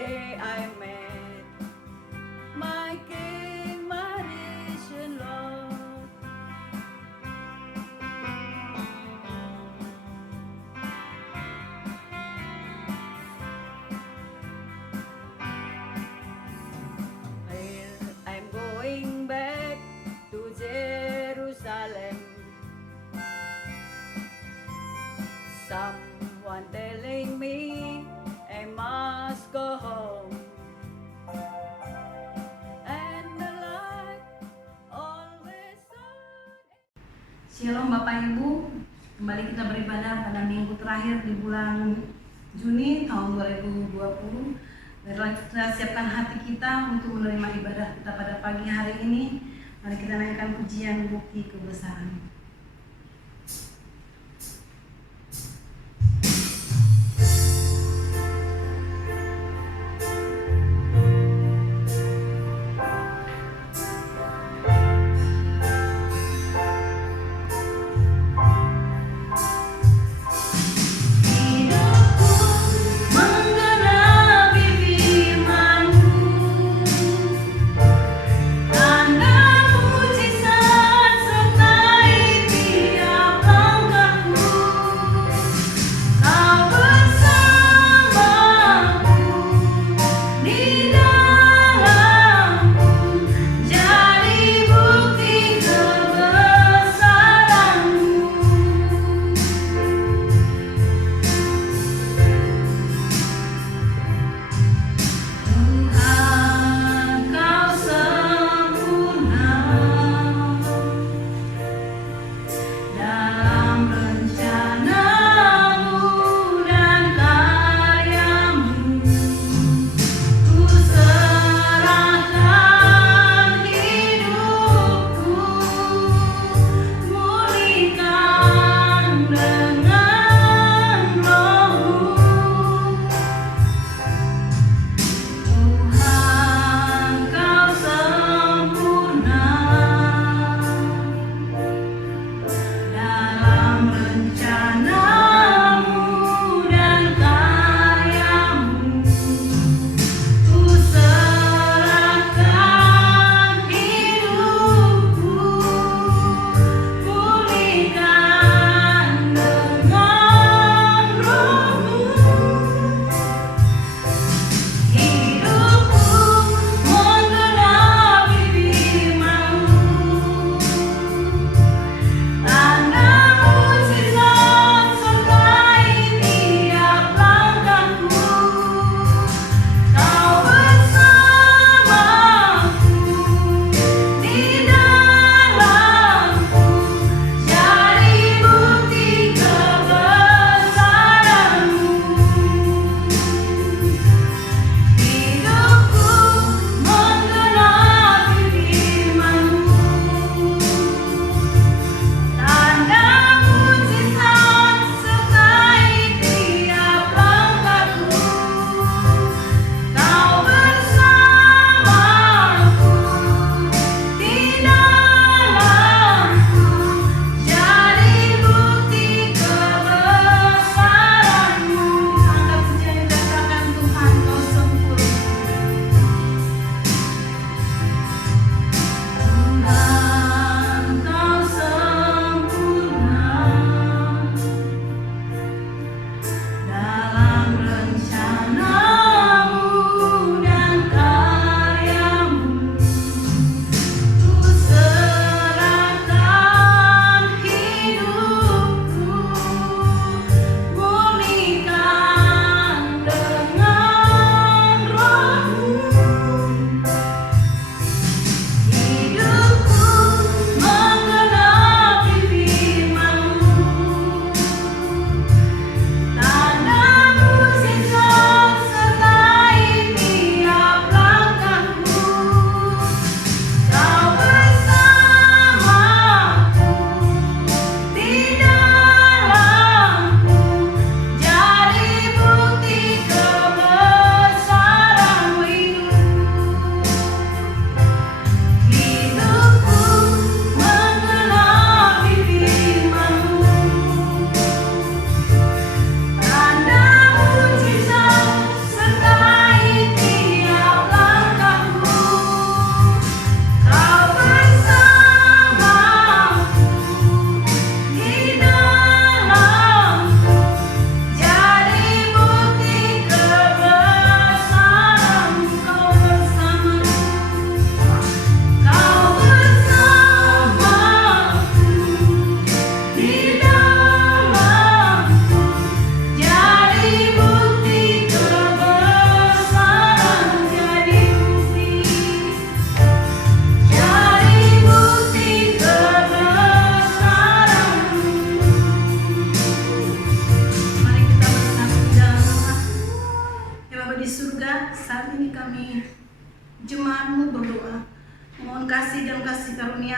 day I met my King, my risen Lord. Well, I'm going back to Jerusalem. Someone telling me I must go home. And the light always on. Shalom Bapak Ibu, kembali kita beribadah pada minggu terakhir di bulan Juni tahun 2020. Marilah kita siapkan hati kita untuk menerima ibadah kita pada pagi hari ini. Mari kita naikkan pujian bukti kebesaran. Tanda mujizat sertai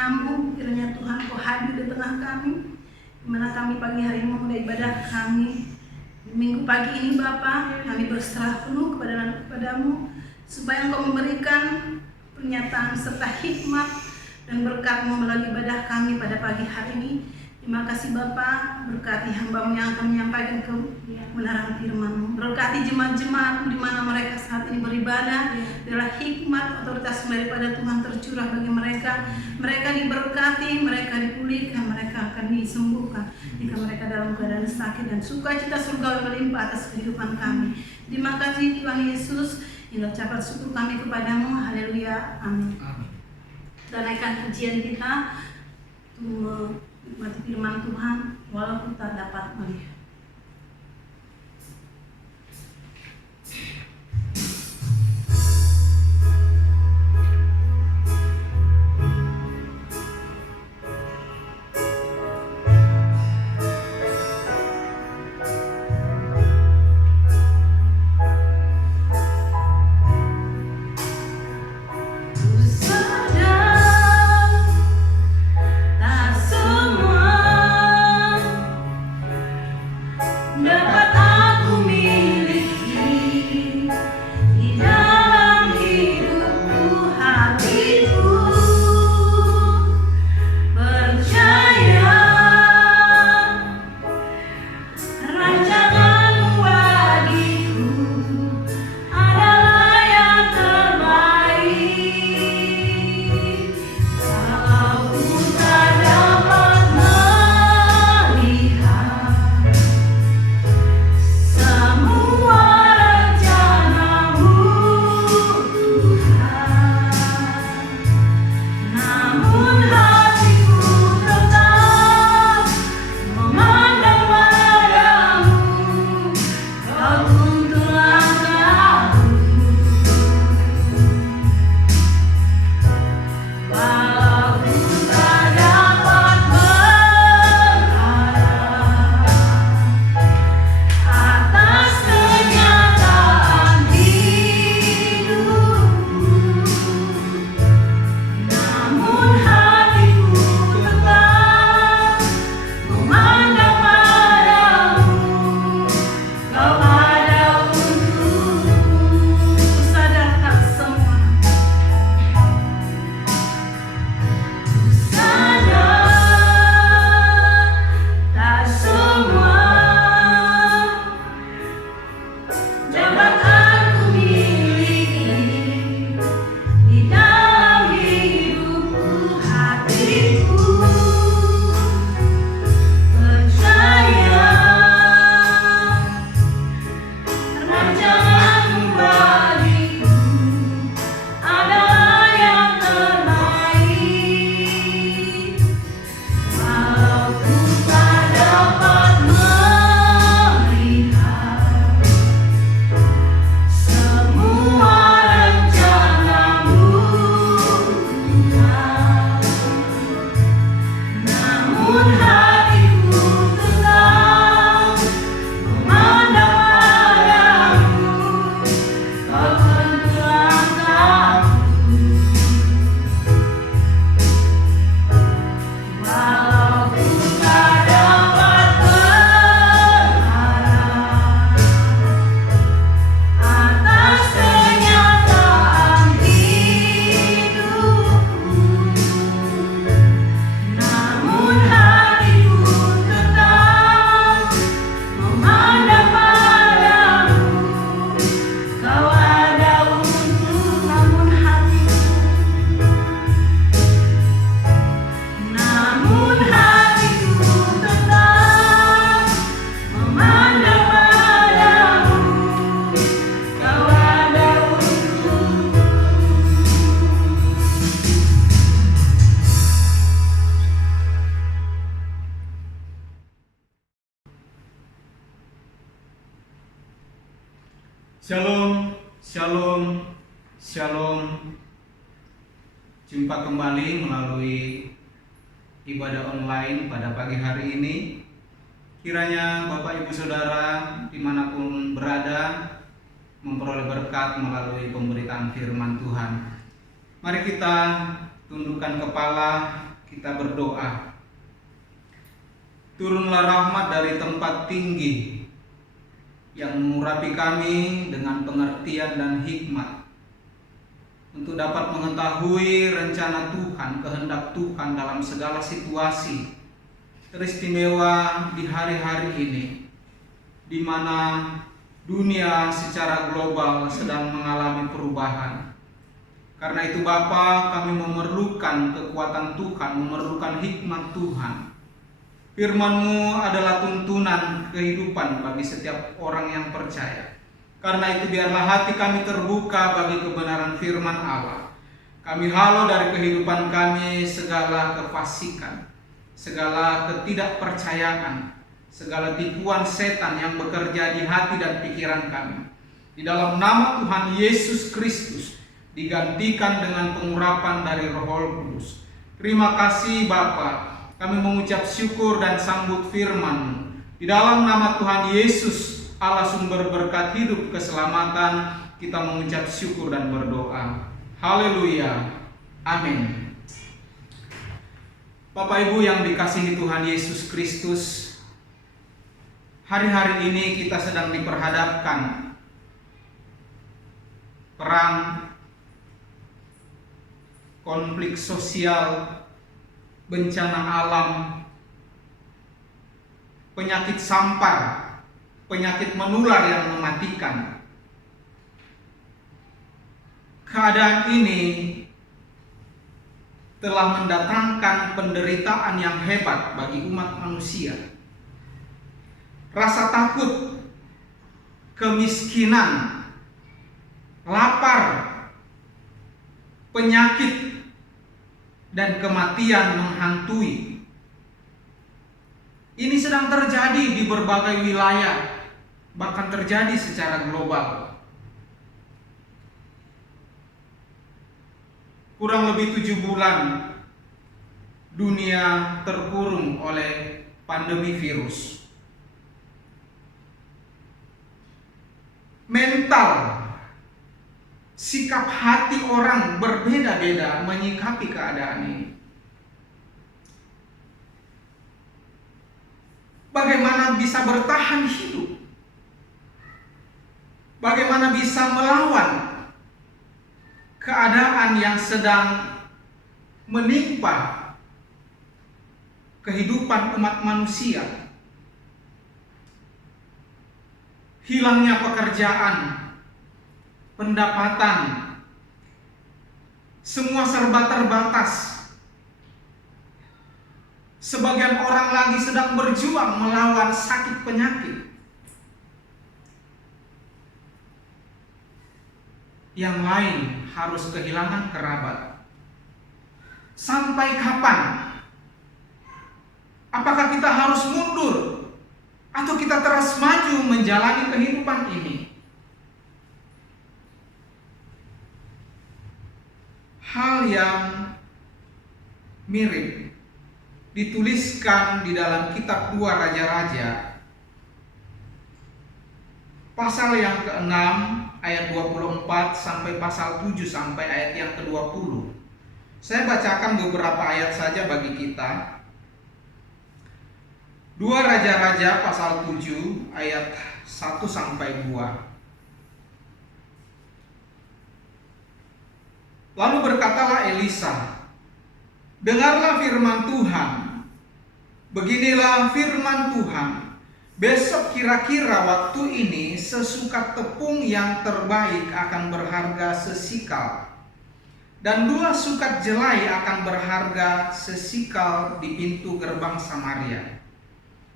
karuniamu, kiranya Tuhan Kau hadir di tengah kami, di mana kami pagi hari ini memulai ibadah kami. Di minggu pagi ini Bapa, kami berserah penuh kepadamu, supaya Engkau memberikan pernyataan serta hikmat dan berkat-Mu melalui ibadah kami pada pagi hari ini. Terima kasih Bapa, berkati hamba-Mu yang akan menyampaikan kebenaran firman-Mu. Berkati jemaat-jemaat di mana mereka saat ini beribadah, adalah hikmat otoritas daripada Tuhan tercurah bagi mereka. Mereka diberkati, mereka dipulihkan, mereka akan disembuhkan jika mereka dalam keadaan sakit, dan sukacita surga melimpah atas kehidupan kami. Terima kasih Tuhan Yesus, inilah ucapan syukur kami kepadamu. Haleluya, amin. Dan naikkan pujian kita untuk menikmati firman Tuhan walaupun tak dapat melihat. Shalom, shalom, shalom. Jumpa kembali melalui ibadah online pada pagi hari ini. Kiranya Bapak Ibu Saudara dimanapun berada memperoleh berkat melalui pemberitaan firman Tuhan. Mari kita tundukkan kepala, kita berdoa. Turunlah rahmat dari tempat tinggi yang mengurapi kami dengan pengertian dan hikmat untuk dapat mengetahui rencana Tuhan, kehendak Tuhan dalam segala situasi teristimewa di hari-hari ini, di mana dunia secara global sedang mengalami perubahan. Karena itu Bapa, kami memerlukan kekuatan Tuhan, memerlukan hikmat Tuhan. Firman-Mu adalah tuntunan kehidupan bagi setiap orang yang percaya. Karena itu biarlah hati kami terbuka bagi kebenaran firman Allah. Kami halau dari kehidupan kami segala kefasikan, segala ketidakpercayaan, segala tipuan setan yang bekerja di hati dan pikiran kami. Di dalam nama Tuhan Yesus Kristus digantikan dengan pengurapan dari Roh Kudus. Terima kasih Bapa. Kami mengucap syukur dan sambut firman-Mu. Di dalam nama Tuhan Yesus, Allah sumber berkat hidup keselamatan, kita mengucap syukur dan berdoa. Haleluya. Amin. Bapak Ibu yang dikasihi Tuhan Yesus Kristus, hari-hari ini kita sedang diperhadapkan perang, konflik sosial, bencana alam, penyakit sampar, penyakit menular yang mematikan. Keadaan ini telah mendatangkan penderitaan yang hebat bagi umat manusia. Rasa takut, kemiskinan, lapar, penyakit, dan kematian menghantui. Ini sedang terjadi di berbagai wilayah, bahkan terjadi secara global. Kurang lebih 7 bulan dunia terkurung oleh pandemi virus. Mental, sikap hati orang berbeda-beda menyikapi keadaan ini. Bagaimana bisa bertahan hidup? Bagaimana bisa melawan keadaan yang sedang menimpa kehidupan umat manusia? Hilangnya pekerjaan, pendapatan, semua serba terbatas. Sebagian orang lagi sedang berjuang melawan sakit penyakit. Yang lain harus kehilangan kerabat. Sampai kapan? Apakah kita harus mundur atau kita terus maju menjalani kehidupan ini? Hal yang mirip dituliskan di dalam kitab 2 Raja-Raja pasal yang ke-6 ayat 24 sampai pasal 7 sampai ayat yang ke-20. Saya bacakan beberapa ayat saja bagi kita. 2 Raja-Raja pasal 7 ayat 1 sampai 2. Lalu berkatalah Elisa, dengarlah firman Tuhan. Beginilah firman Tuhan. Besok kira-kira waktu ini sesukat tepung yang terbaik akan berharga sesikal, dan 2 sukat jelai akan berharga sesikal di pintu gerbang Samaria.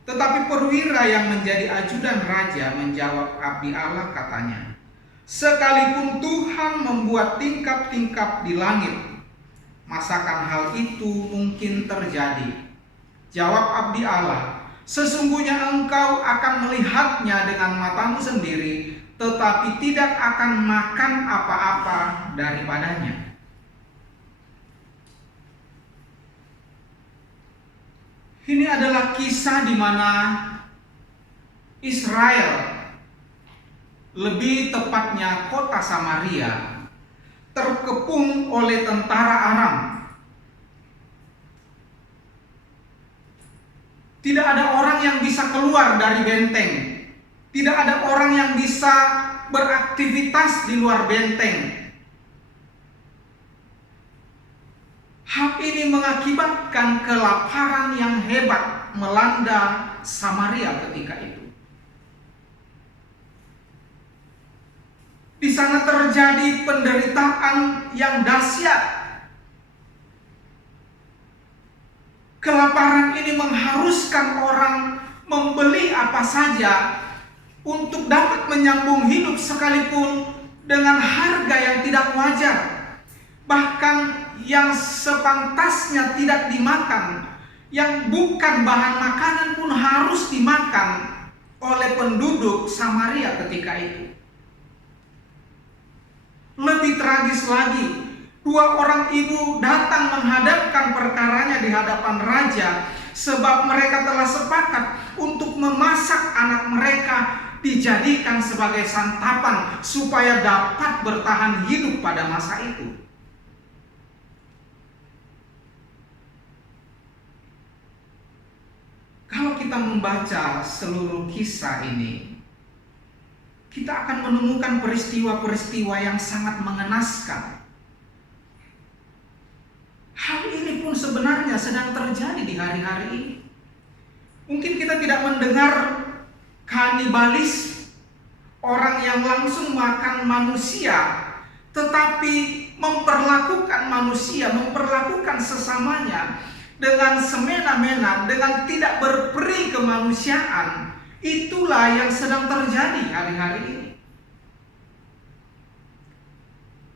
Tetapi perwira yang menjadi ajudan raja menjawab abdi Allah, katanya, sekalipun Tuhan membuat tingkap-tingkap di langit, masakan hal itu mungkin terjadi? Jawab abdi Allah, sesungguhnya engkau akan melihatnya dengan matamu sendiri, tetapi tidak akan makan apa-apa daripadanya. Ini adalah kisah di mana Israel, lebih tepatnya kota Samaria, terkepung oleh tentara Aram. Tidak ada orang yang bisa keluar dari benteng. Tidak ada orang yang bisa beraktivitas di luar benteng. Hal ini mengakibatkan kelaparan yang hebat melanda Samaria ketika itu. Di sana terjadi penderitaan yang dahsyat. Kelaparan ini mengharuskan orang membeli apa saja untuk dapat menyambung hidup sekalipun dengan harga yang tidak wajar. Bahkan yang sepantasnya tidak dimakan, yang bukan bahan makanan pun harus dimakan oleh penduduk Samaria ketika itu. Lebih tragis lagi, dua orang ibu datang menghadapkan perkaranya di hadapan raja sebab mereka telah sepakat untuk memasak anak mereka dijadikan sebagai santapan supaya dapat bertahan hidup pada masa itu. Kalau kita membaca seluruh kisah ini, kita akan menemukan peristiwa-peristiwa yang sangat mengenaskan. Hal ini pun sebenarnya sedang terjadi di hari-hari ini. Mungkin kita tidak mendengar kanibalis, orang yang langsung makan manusia, tetapi memperlakukan manusia, memperlakukan sesamanya dengan semena-mena, dengan tidak berperi kemanusiaan. Itulah yang sedang terjadi hari-hari ini.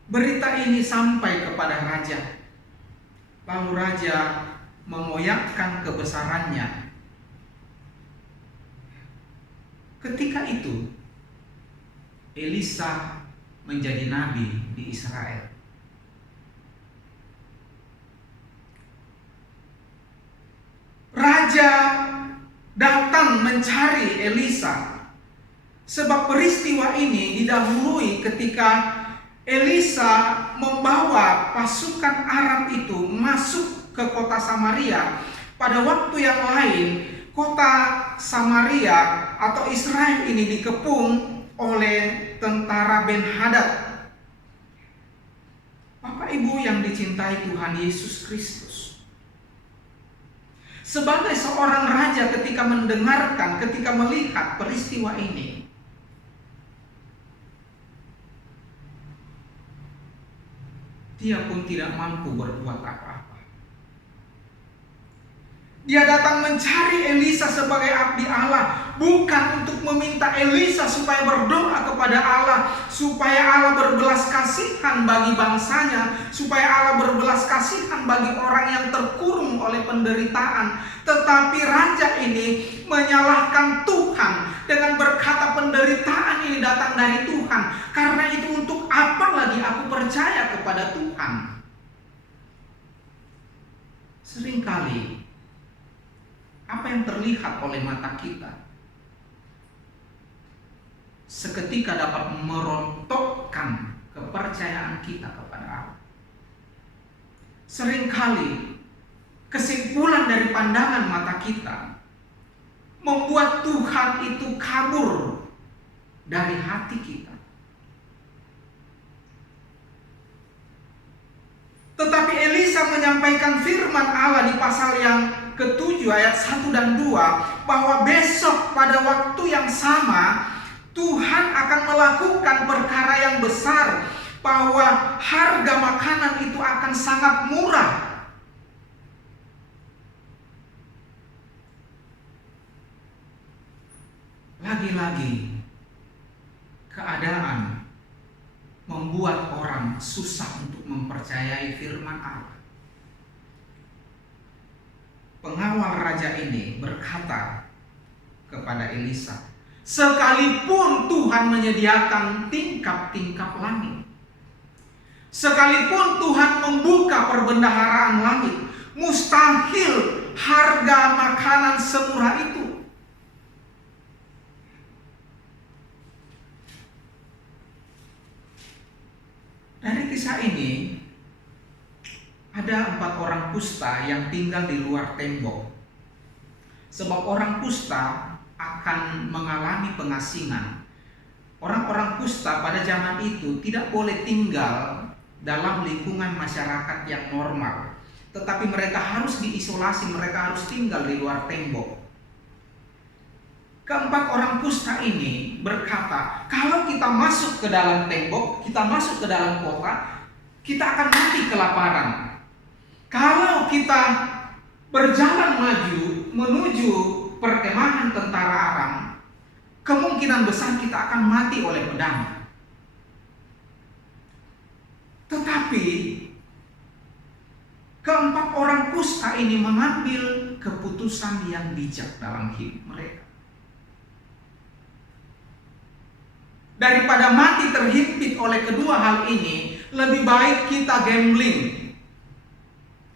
Berita ini sampai kepada raja. Lalu raja mengoyakkan kebesarannya. Ketika itu Elisa menjadi nabi di Israel. Raja datang mencari Elisa sebab peristiwa ini didahului ketika Elisa membawa pasukan Aram itu masuk ke kota Samaria. Pada waktu yang lain, kota Samaria atau Israel ini dikepung oleh tentara Ben-Hadad. Bapak Ibu yang dicintai Tuhan Yesus Kristus, sebagai seorang raja ketika mendengarkan, ketika melihat peristiwa ini, dia pun tidak mampu berbuat apa-apa. Dia datang mencari Elisa sebagai abdi Allah, bukan untuk meminta Elisa supaya berdoa kepada Allah, supaya Allah berbelas kasihan bagi bangsanya, supaya Allah berbelas kasihan bagi orang yang terkurung oleh penderitaan. Tetapi raja ini menyalahkan Tuhan dengan berkata penderitaan ini datang dari Tuhan. Karena itu untuk apa lagi aku percaya kepada Tuhan? Seringkali apa yang terlihat oleh mata kita seketika dapat merontokkan kepercayaan kita kepada Allah. Seringkali kesimpulan dari pandangan mata kita membuat Tuhan itu kabur dari hati kita. Tetapi Elisa menyampaikan firman Allah di pasal yang ke-7 ayat 1 dan 2 bahwa besok pada waktu yang sama Tuhan akan melakukan perkara yang besar, bahwa harga makanan itu akan sangat murah. Lagi-lagi keadaan membuat orang susah untuk mempercayai firman Allah. Pengawal raja ini berkata kepada Elisa, sekalipun Tuhan menyediakan tingkap-tingkap langit, sekalipun Tuhan membuka perbendaharaan langit, mustahil harga makanan semurah itu. Dari kisah ini ada 4 orang kusta yang tinggal di luar tembok. Sebab orang kusta akan mengalami pengasingan. Orang-orang kusta pada zaman itu tidak boleh tinggal dalam lingkungan masyarakat yang normal, tetapi mereka harus diisolasi, mereka harus tinggal di luar tembok. Keempat orang kusta ini berkata, kalau kita masuk ke dalam tembok, kita masuk ke dalam kota, kita akan mati kelaparan. Kalau kita berjalan maju menuju perkemahan tentara Aram, kemungkinan besar kita akan mati oleh pedang. Tetapi keempat orang kusta ini mengambil keputusan yang bijak dalam hidup mereka. Daripada mati terhimpit oleh kedua hal ini, lebih baik kita gambling,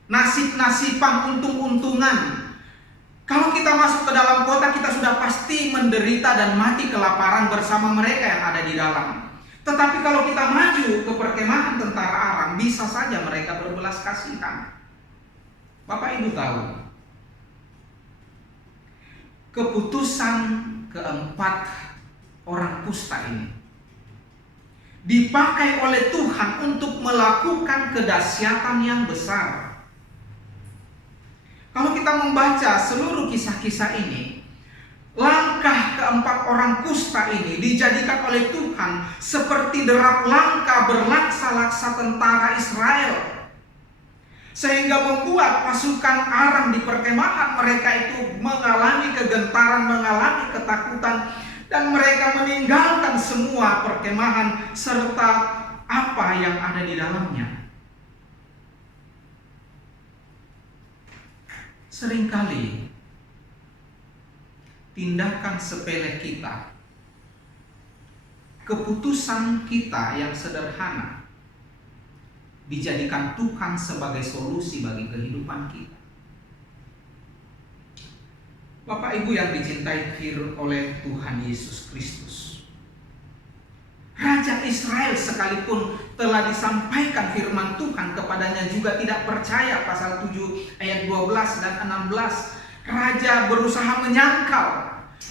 nasib-nasiban, untung-untungan. Kalau kita masuk ke dalam kota, kita sudah pasti menderita dan mati kelaparan bersama mereka yang ada di dalam. Tetapi kalau kita maju ke perkemahan tentara Aram, bisa saja mereka berbelas kasihan. Bapak Ibu tahu, keputusan keempat orang kusta ini dipakai oleh Tuhan untuk melakukan kedahsyatan yang besar. Kalau kita membaca seluruh kisah-kisah ini, langkah keempat orang kusta ini dijadikan oleh Tuhan seperti derap langkah berlaksa-laksa tentara Israel, sehingga membuat pasukan Aram di perkemahan mereka itu mengalami kegentaran, mengalami ketakutan, dan mereka meninggalkan semua perkemahan serta apa yang ada di dalamnya. Seringkali tindakan sepele kita, keputusan kita yang sederhana dijadikan Tuhan sebagai solusi bagi kehidupan kita. Bapak Ibu yang dicintai oleh Tuhan Yesus Kristus, Raja Israel sekalipun telah disampaikan firman Tuhan kepadanya juga tidak percaya. Pasal 7 ayat 12 dan 16, Raja berusaha menyangkal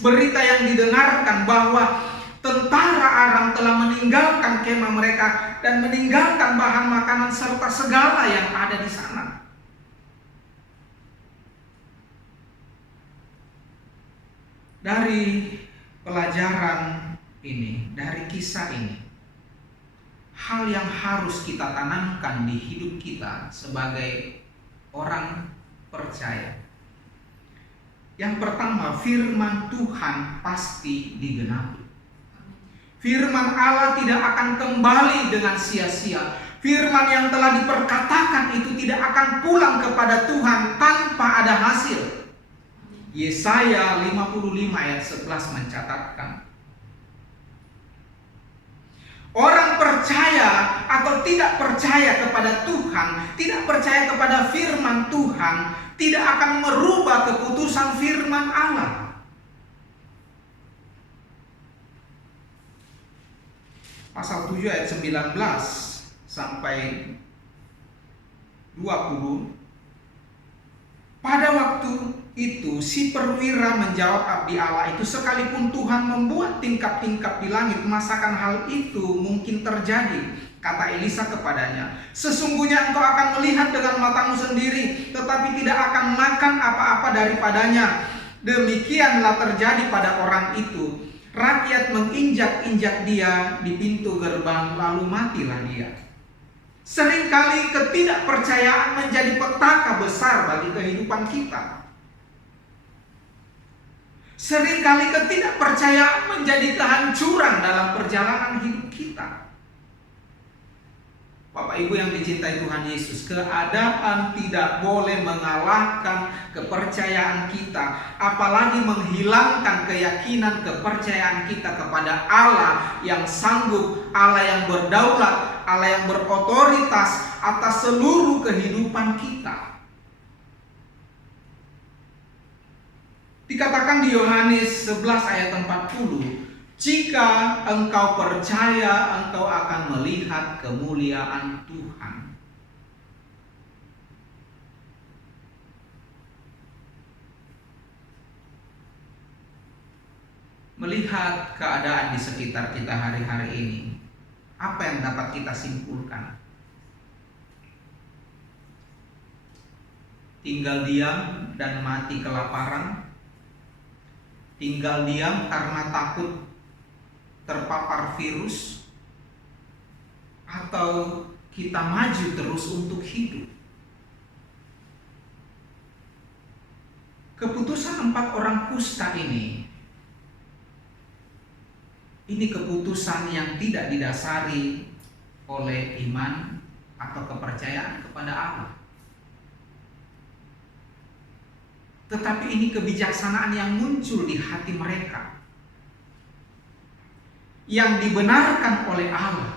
berita yang didengarkan bahwa tentara Aram telah meninggalkan kemah mereka dan meninggalkan bahan makanan serta segala yang ada di sana. Dari pelajaran ini, dari kisah ini, hal yang harus kita tanamkan di hidup kita sebagai orang percaya. Yang pertama, firman Tuhan pasti digenapi. Firman Allah tidak akan kembali dengan sia-sia. Firman yang telah diperkatakan itu tidak akan pulang kepada Tuhan tanpa ada hasil. Yesaya 55 ayat 11 mencatatkan, orang percaya atau tidak percaya kepada Tuhan, tidak percaya kepada firman Tuhan, tidak akan merubah keputusan firman Allah. Pasal 7 ayat 19 sampai 20. Pada waktu itu si perwira menjawab abdi Allah itu, sekalipun Tuhan membuat tingkap-tingkap di langit, masakan hal itu mungkin terjadi? Kata Elisa kepadanya, sesungguhnya engkau akan melihat dengan matamu sendiri, tetapi tidak akan makan apa-apa daripadanya. Demikianlah terjadi pada orang itu. Rakyat menginjak-injak dia di pintu gerbang, lalu matilah dia. Seringkali ketidakpercayaan menjadi petaka besar bagi kehidupan kita. Seringkali ketidakpercayaan menjadi kehancuran dalam perjalanan hidup kita. Bapak Ibu yang dicintai Tuhan Yesus, keadaan tidak boleh mengalahkan kepercayaan kita, apalagi menghilangkan keyakinan kepercayaan kita kepada Allah yang sanggup, Allah yang berdaulat, Allah yang berotoritas atas seluruh kehidupan kita. Dikatakan di Yohanes 11 ayat 40, jika engkau percaya, engkau akan melihat kemuliaan Tuhan. melihat keadaan di sekitar kita hari-hari ini, apa yang dapat kita simpulkan? Tinggal diam dan mati kelaparan, tinggal diam karena takut terpapar virus, atau kita maju terus untuk hidup? Keputusan 4 orang kusta ini keputusan yang tidak didasari oleh iman atau kepercayaan kepada Allah, tetapi ini kebijaksanaan yang muncul di hati mereka, yang dibenarkan oleh Allah.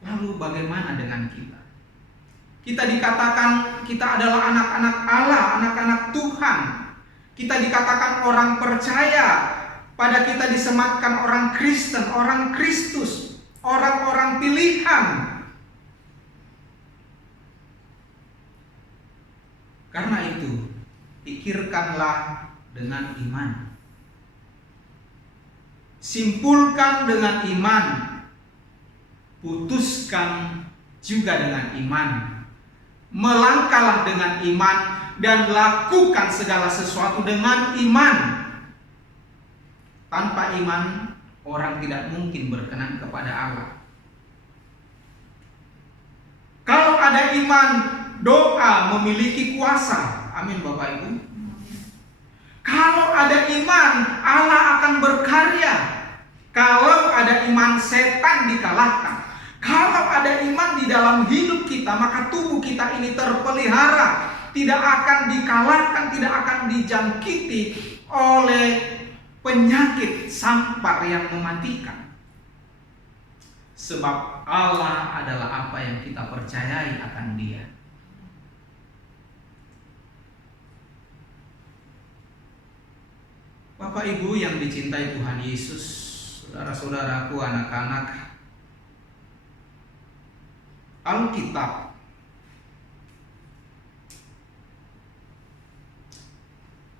Lalu bagaimana dengan kita? Kita dikatakan kita adalah anak-anak Allah, anak-anak Tuhan. Kita dikatakan orang percaya. Pada kita disematkan orang Kristen, orang Kristus, orang-orang pilihan. Karena itu, pikirkanlah dengan iman. Simpulkan dengan iman. Putuskan juga dengan iman. Melangkahlah dengan iman dan lakukan segala sesuatu dengan iman. Tanpa iman, orang tidak mungkin berkenan kepada Allah. Kalau ada iman, doa memiliki kuasa. Amin Bapak Ibu. Kalau ada iman, Allah akan berkarya. Kalau ada iman, setan dikalahkan. Kalau ada iman di dalam hidup kita, maka tubuh kita ini terpelihara, tidak akan dikalahkan, tidak akan dijangkiti oleh penyakit sampar yang mematikan. Sebab Allah adalah apa yang kita percayai akan Dia. Bapak Ibu yang dicintai Tuhan Yesus, saudara-saudaraku, anak-anak, Alkitab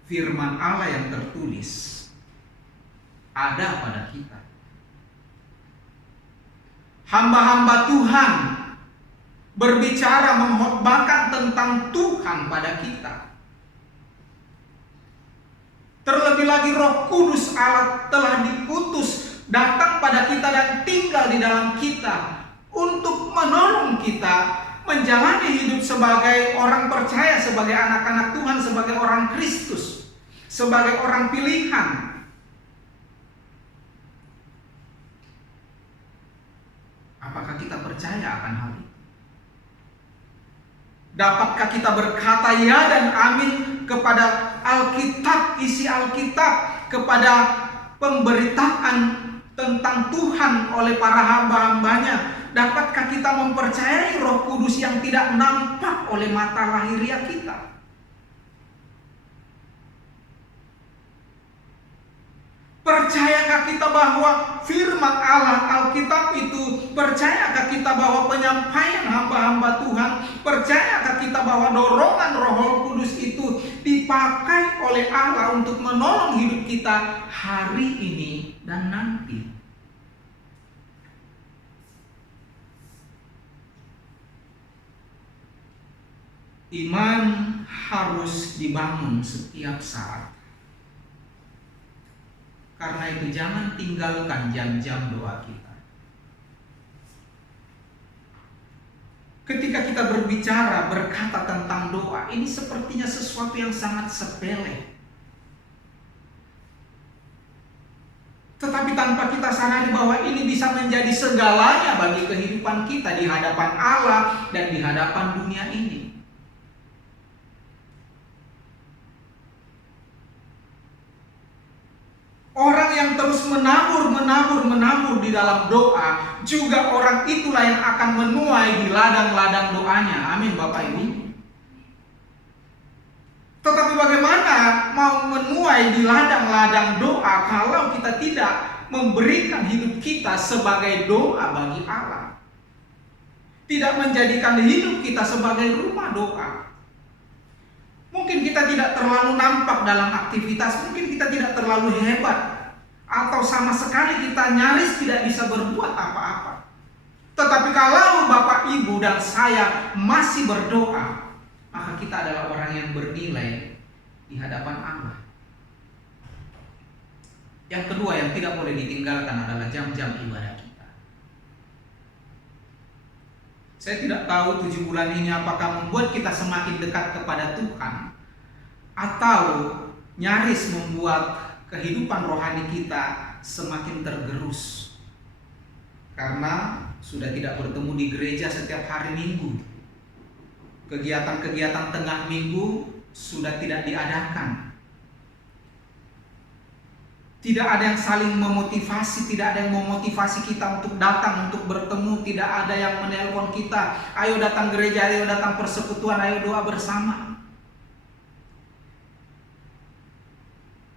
firman Allah yang tertulis ada pada kita. Hamba-hamba Tuhan berbicara mengkhotbahkan tentang Tuhan pada kita. Terlebih lagi Roh Kudus Allah telah diutus datang pada kita dan tinggal di dalam kita untuk menolong kita menjalani hidup sebagai orang percaya, sebagai anak-anak Tuhan, sebagai orang Kristus, sebagai orang pilihan. Apakah kita percaya akan hal itu? Dapatkah kita berkata ya dan amin kepada Alkitab, isi Alkitab, kepada pemberitaan tentang Tuhan oleh para hamba-hambanya? Dapatkah kita mempercayai Roh Kudus yang tidak nampak oleh mata lahiriah kita? Percayakah kita bahwa firman Allah Alkitab itu? Percayakah kita bahwa penyampaian hamba-hamba Tuhan? Percayakah kita bahwa dorongan Roh Kudus itu dipakai oleh Allah untuk menolong hidup kita hari ini dan nanti? Iman harus dibangun setiap saat. Karena itu jangan tinggalkan jam-jam doa kita. Ketika kita berbicara, berkata tentang doa, ini sepertinya sesuatu yang sangat sepele. Tetapi tanpa kita sadari bahwa ini bisa menjadi segalanya bagi kehidupan kita di hadapan Allah dan di hadapan dunia ini. Orang yang terus menabur di dalam doa, juga orang itulah yang akan menuai di ladang-ladang doanya. Amin Bapak Ibu. Tetapi bagaimana mau menuai di ladang-ladang doa kalau kita tidak memberikan hidup kita sebagai doa bagi Allah? Tidak menjadikan hidup kita sebagai rumah doa. Mungkin kita tidak terlalu nampak dalam aktivitas, mungkin kita tidak terlalu hebat, atau sama sekali kita nyaris tidak bisa berbuat apa-apa. Tetapi kalau Bapak, Ibu, dan saya masih berdoa, maka kita adalah orang yang bernilai di hadapan Allah. Yang kedua yang tidak boleh ditinggalkan adalah jam-jam ibadah kita. Saya tidak tahu 7 bulan ini apakah membuat kita semakin dekat kepada Tuhan, atau nyaris membuat kehidupan rohani kita semakin tergerus karena sudah tidak bertemu di gereja setiap hari Minggu. Kegiatan-kegiatan tengah minggu sudah tidak diadakan. Tidak ada yang saling memotivasi, tidak ada yang memotivasi kita untuk datang, untuk bertemu. Tidak ada yang menelpon kita, ayo datang gereja, ayo datang persekutuan, ayo doa bersama.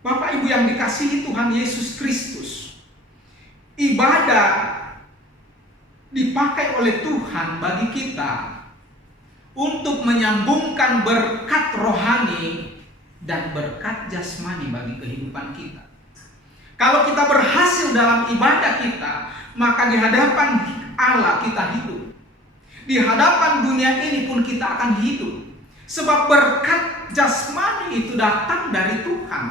Bapak Ibu yang dikasihi Tuhan Yesus Kristus, ibadah dipakai oleh Tuhan bagi kita untuk menyambungkan berkat rohani dan berkat jasmani bagi kehidupan kita. Kalau kita berhasil dalam ibadah kita, maka di hadapan Allah kita hidup. Di hadapan dunia ini pun kita akan hidup. Sebab berkat jasmani itu datang dari Tuhan.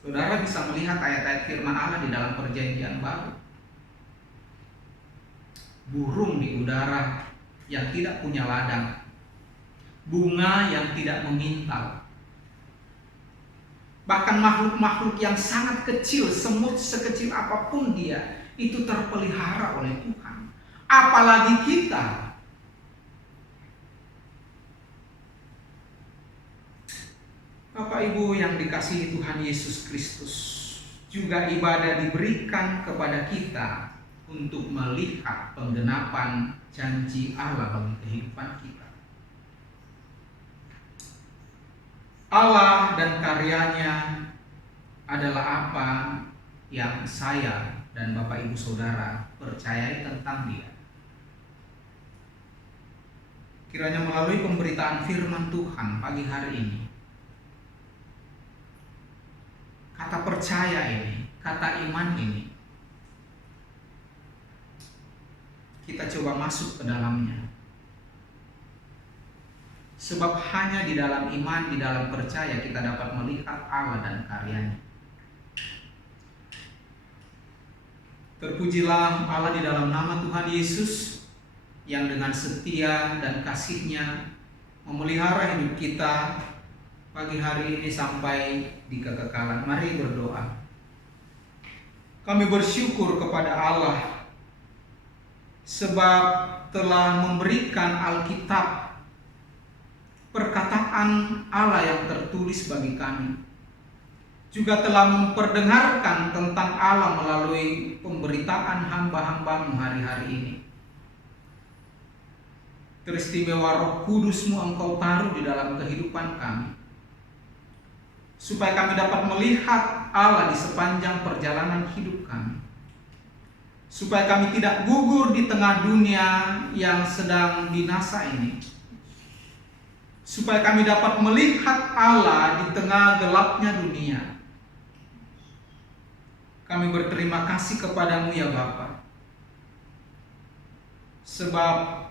Saudara bisa melihat ayat-ayat firman Allah di dalam Perjanjian Baru. Burung di udara yang tidak punya ladang, bunga yang tidak memintal, bahkan makhluk-makhluk yang sangat kecil, semut sekecil apapun dia, itu terpelihara oleh Tuhan. Apalagi kita. Bapak Ibu yang dikasihi Tuhan Yesus Kristus, juga ibadah diberikan kepada kita untuk melihat penggenapan janji Allah bagi kehidupan kita. Allah dan karyanya adalah apa yang saya dan Bapak Ibu Saudara percayai tentang Dia. Kiranya melalui pemberitaan firman Tuhan pagi hari ini, kata percaya ini, kata iman ini, kita coba masuk ke dalamnya. Sebab hanya di dalam iman, di dalam percaya kita dapat melihat Allah dan karyanya. Terpujilah Allah di dalam nama Tuhan Yesus yang dengan setia dan kasih-Nya memelihara hidup kita pagi hari ini sampai di kekekalan. Mari berdoa. Kami bersyukur kepada Allah sebab telah memberikan Alkitab, perkataan Allah yang tertulis bagi kami. Juga telah memperdengarkan tentang Allah melalui pemberitaan hamba-hamba-Mu hari-hari ini. Teristimewa Roh Kudus-Mu Engkau taruh di dalam kehidupan kami, supaya kami dapat melihat Allah di sepanjang perjalanan hidup kami, supaya kami tidak gugur di tengah dunia yang sedang binasa ini, supaya kami dapat melihat Allah di tengah gelapnya dunia. Kami berterima kasih kepada-Mu ya Bapa, sebab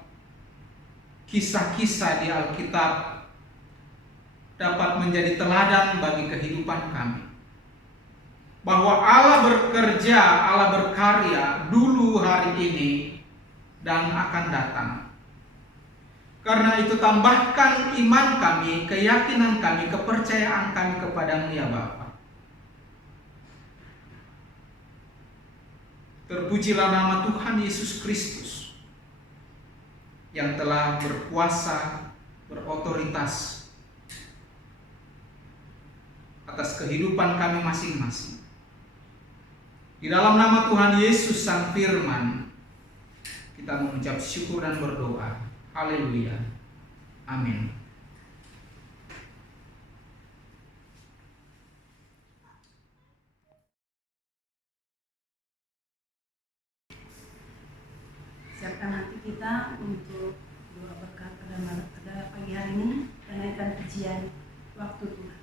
kisah-kisah di Alkitab dapat menjadi teladan bagi kehidupan kami, bahwa Allah bekerja, Allah berkarya dulu, hari ini, dan akan datang. Karena itu tambahkan iman kami, keyakinan kami, kepercayaan kami kepada-Mu ya Bapa. Terpujilah nama Tuhan Yesus Kristus yang telah berkuasa, berotoritas atas kehidupan kami masing-masing. Di dalam nama Tuhan Yesus Sang Firman, kita mengucap syukur dan berdoa. Haleluya. Amin. Siapkan hati kita untuk doa berkat pada pagi hari ini. Kenaikan kajian waktu Tuhan.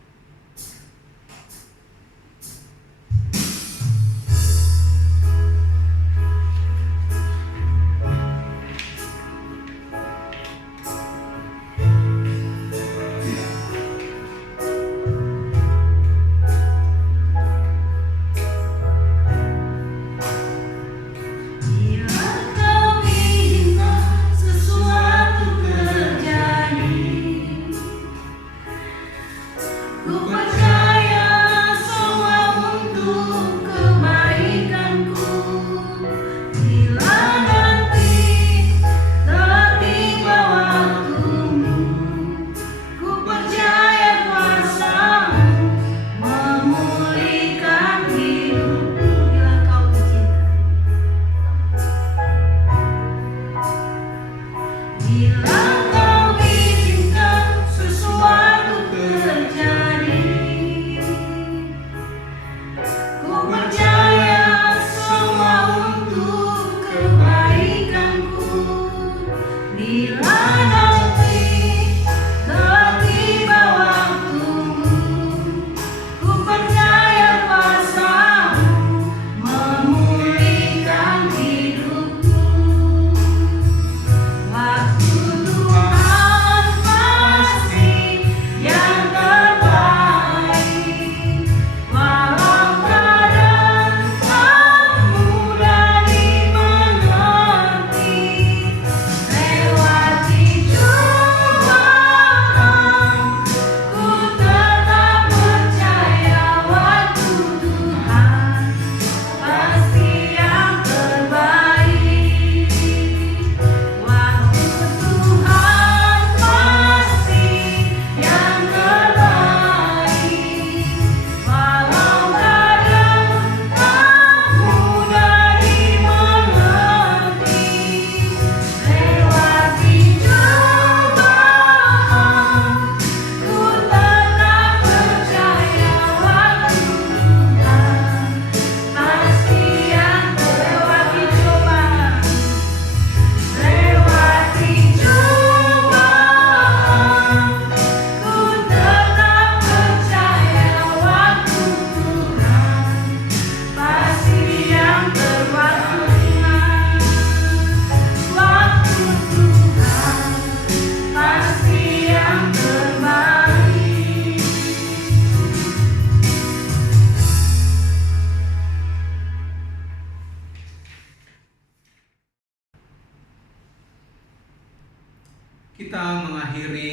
Kita mengakhiri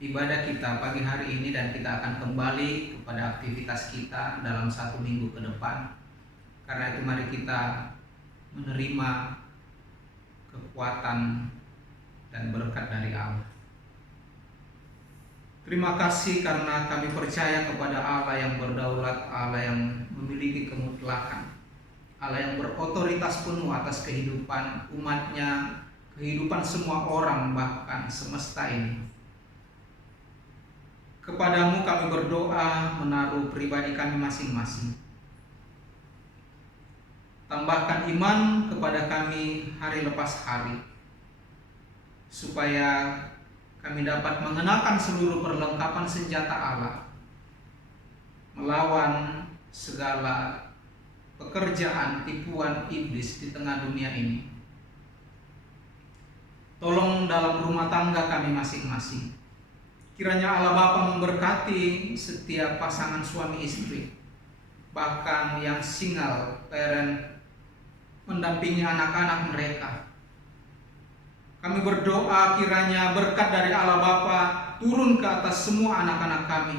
ibadah kita pagi hari ini dan kita akan kembali kepada aktivitas kita dalam 1 minggu ke depan. Karena itu mari kita menerima kekuatan dan berkat dari Allah. Terima kasih karena kami percaya kepada Allah yang berdaulat, Allah yang memiliki kemutlakan, Allah yang berotoritas penuh atas kehidupan umatnya, kehidupan semua orang, bahkan semesta ini. Kepadamu kami berdoa menaruh pribadi kami masing-masing. Tambahkan iman kepada kami hari lepas hari, supaya kami dapat mengenakan seluruh perlengkapan senjata Allah, melawan segala pekerjaan tipuan iblis di tengah dunia ini. Tolong dalam rumah tangga kami masing-masing. Kiranya Allah Bapa memberkati setiap pasangan suami istri, bahkan yang single parent, mendampingi anak-anak mereka. Kami berdoa kiranya berkat dari Allah Bapa turun ke atas semua anak-anak kami,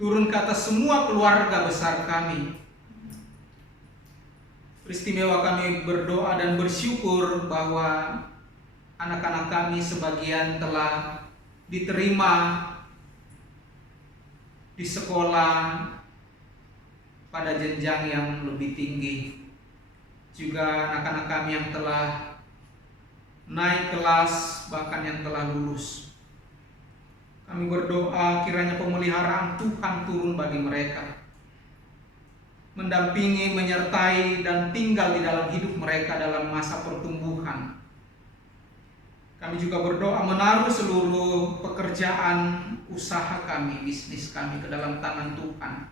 turun ke atas semua keluarga besar kami. Peristimewa kami berdoa dan bersyukur bahwa anak-anak kami sebagian telah diterima di sekolah pada jenjang yang lebih tinggi. Juga anak-anak kami yang telah naik kelas, bahkan yang telah lulus. Kami berdoa kiranya pemeliharaan Tuhan turun bagi mereka, mendampingi, menyertai, dan tinggal di dalam hidup mereka dalam masa pertumbuhan. Kami juga berdoa menaruh seluruh pekerjaan usaha kami, bisnis kami ke dalam tangan Tuhan.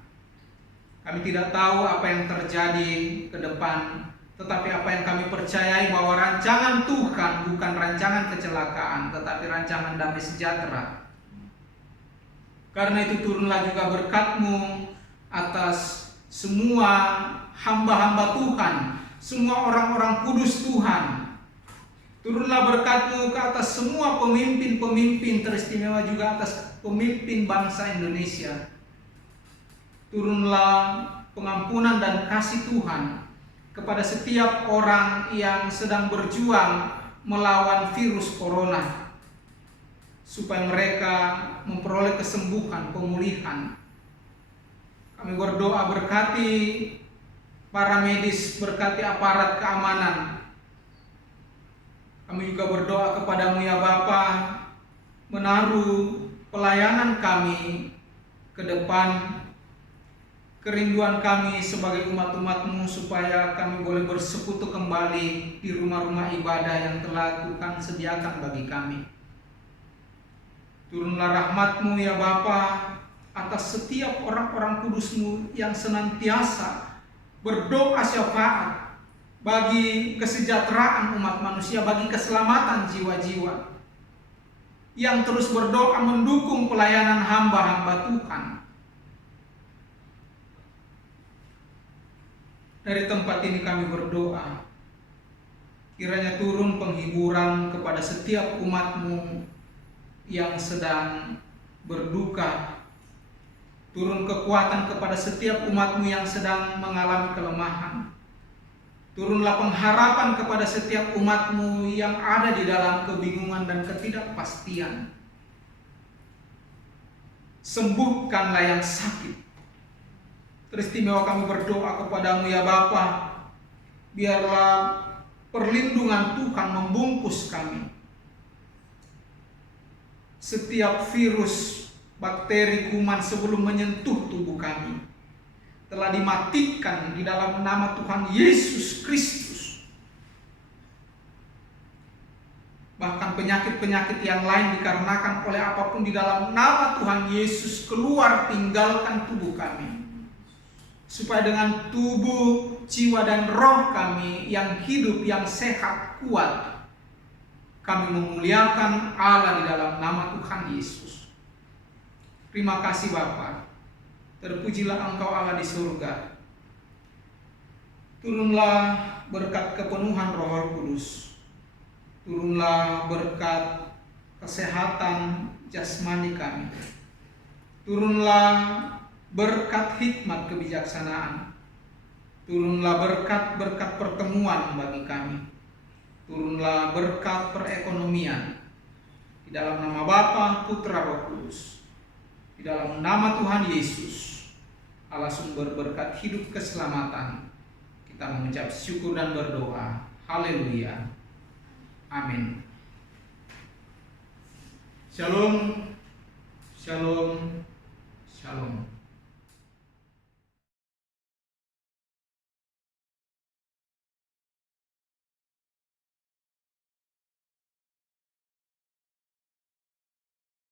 Kami tidak tahu apa yang terjadi ke depan, tetapi apa yang kami percayai bahwa rancangan Tuhan bukan rancangan kecelakaan, tetapi rancangan damai sejahtera. Karena itu turunlah juga berkat-Mu atas semua hamba-hamba Tuhan, semua orang-orang kudus Tuhan. Turunlah berkat-Mu ke atas semua pemimpin-pemimpin, teristimewa juga atas pemimpin bangsa Indonesia. Turunlah pengampunan dan kasih Tuhan kepada setiap orang yang sedang berjuang melawan virus corona, supaya mereka memperoleh kesembuhan, pemulihan. Kami berdoa berkati para medis, berkati aparat keamanan. Kami juga berdoa kepada-Mu ya Bapa, menaruh pelayanan kami ke depan, kerinduan kami sebagai umat-umat-Mu supaya kami boleh bersekutu kembali di rumah-rumah ibadah yang telah Tuhan sediakan bagi kami. Turunlah rahmat-Mu ya Bapa atas setiap orang-orang kudus-Mu yang senantiasa berdoa syafaat bagi kesejahteraan umat manusia, bagi keselamatan jiwa-jiwa, yang terus berdoa mendukung pelayanan hamba-hamba Tuhan. Dari tempat ini kami berdoa, kiranya turun penghiburan kepada setiap umat-Mu yang sedang berduka, turun kekuatan kepada setiap umat-Mu yang sedang mengalami kelemahan. Turunlah pengharapan kepada setiap umat-Mu yang ada di dalam kebingungan dan ketidakpastian. Sembuhkanlah yang sakit. Teristimewa kami berdoa kepada-Mu ya Bapa, biarlah perlindungan Tuhan membungkus kami. Setiap virus, bakteri, kuman sebelum menyentuh tubuh kami telah dimatikan di dalam nama Tuhan Yesus Kristus. Bahkan penyakit-penyakit yang lain dikarenakan oleh apapun di dalam nama Tuhan Yesus keluar tinggalkan tubuh kami. Supaya dengan tubuh, jiwa dan roh kami yang hidup, yang sehat, kuat, kami memuliakan Allah di dalam nama Tuhan Yesus. Terima kasih Bapa. Terpujilah Engkau Allah di surga. Turunlah berkat kepenuhan Roh Kudus. Turunlah berkat kesehatan jasmani kami. Turunlah berkat hikmat kebijaksanaan. Turunlah berkat-berkat pertemuan bagi kami. Turunlah berkat perekonomian. Di dalam nama Bapa, Putra, Roh Kudus. Di dalam nama Tuhan Yesus, Allah sumber berkat hidup keselamatan, kita mengucap syukur dan berdoa. Haleluya. Amin. Shalom. Shalom. Shalom.